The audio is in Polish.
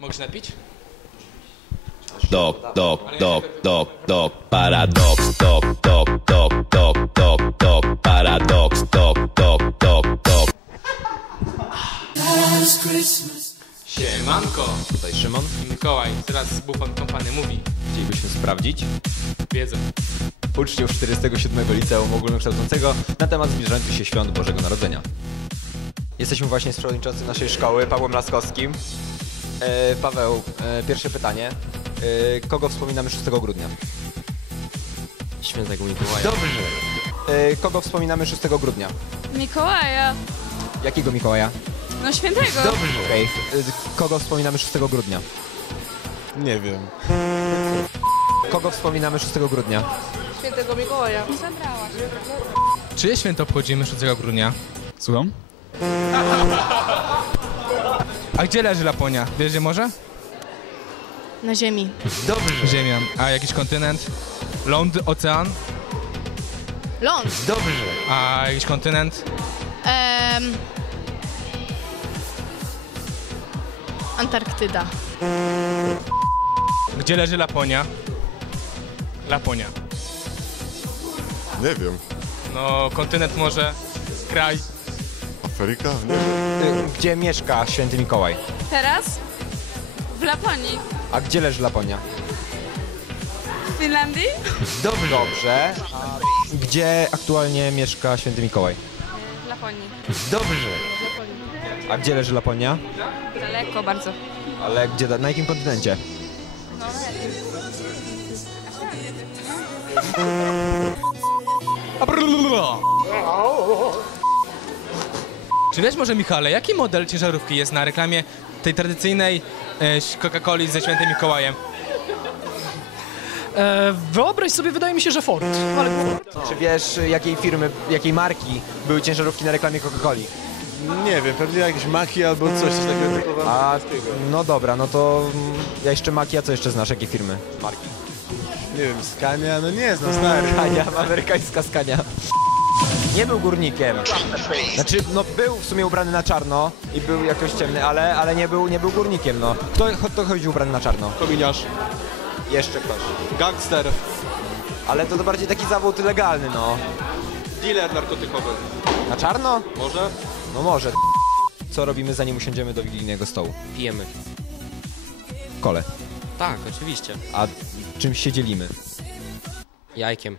Mogę się napić? Dok, dok, dok, dok, dok, paradoks, dok, dok, dok, dok, dok, paradoks, dok, dok, dok, dok. Last Christmas. Siemanko! Tutaj Szymon. Mikołaj, teraz Buffon Company mówi. Chcielibyśmy sprawdzić wiedzę uczniów 47 Liceum Ogólnokształcącego na temat zbliżających się świąt Bożego Narodzenia. Jesteśmy właśnie z przewodniczącym naszej szkoły, Pawłem Laskowskim. E, Paweł, e, pierwsze pytanie. E, kogo wspominamy 6 grudnia? Świętego Mikołaja. Dobrze. Kogo wspominamy 6 grudnia? Mikołaja. Jakiego Mikołaja? No świętego. Dobrze. Kogo wspominamy 6 grudnia? Nie wiem. Kogo wspominamy 6 grudnia? Świętego Mikołaja. Zabrałaś. Czyje święto obchodzimy 6 grudnia? Słucham? A gdzie leży Laponia? Wiesz gdzie może? Na ziemi. Dobrze. Ziemia. A jakiś kontynent? Ląd, ocean? Ląd. Dobrze. A jakiś kontynent? Em, Antarktyda. Gdzie leży Laponia? Laponia. Nie wiem. No, kontynent może, kraj. Nie wiem. Y, gdzie mieszka święty Mikołaj? Teraz? W Laponii. A gdzie leży Laponia? W Finlandii? Dobrze. Dobrze. A gdzie aktualnie mieszka święty Mikołaj? W Laponii. Dobrze. A gdzie leży Laponia? Daleko bardzo. Ale gdzie, na jakim kontynencie? No. A. Czy wiesz może, Michale, jaki model ciężarówki jest na reklamie tej tradycyjnej e, Coca-Coli ze świętym Mikołajem? E, wyobraź sobie, wydaje mi się, że Ford. Ale... Czy wiesz, jakiej firmy, jakiej marki były ciężarówki na reklamie Coca-Coli? Nie wiem, pewnie jakieś maki albo coś, takiego. A, no dobra, no to mm, ja jeszcze maki, a co jeszcze znasz, jakie firmy? Marki. Nie wiem, Skania, no nie znam, stary. Skania, amerykańska Skania nie był górnikiem. Znaczy, no był w sumie ubrany na czarno i był jakoś ciemny, ale, ale nie, był, nie był górnikiem, no. Kto, kto chodził ubrany na czarno? Kominiarz. Jeszcze ktoś. Gangster. Ale to, to bardziej taki zawód legalny, no. Dealer narkotykowy. Na czarno? Może? No może. Co robimy zanim usiądziemy do wigilijnego stołu? Pijemy. Kole. Tak, oczywiście. A czymś się dzielimy? Jajkiem.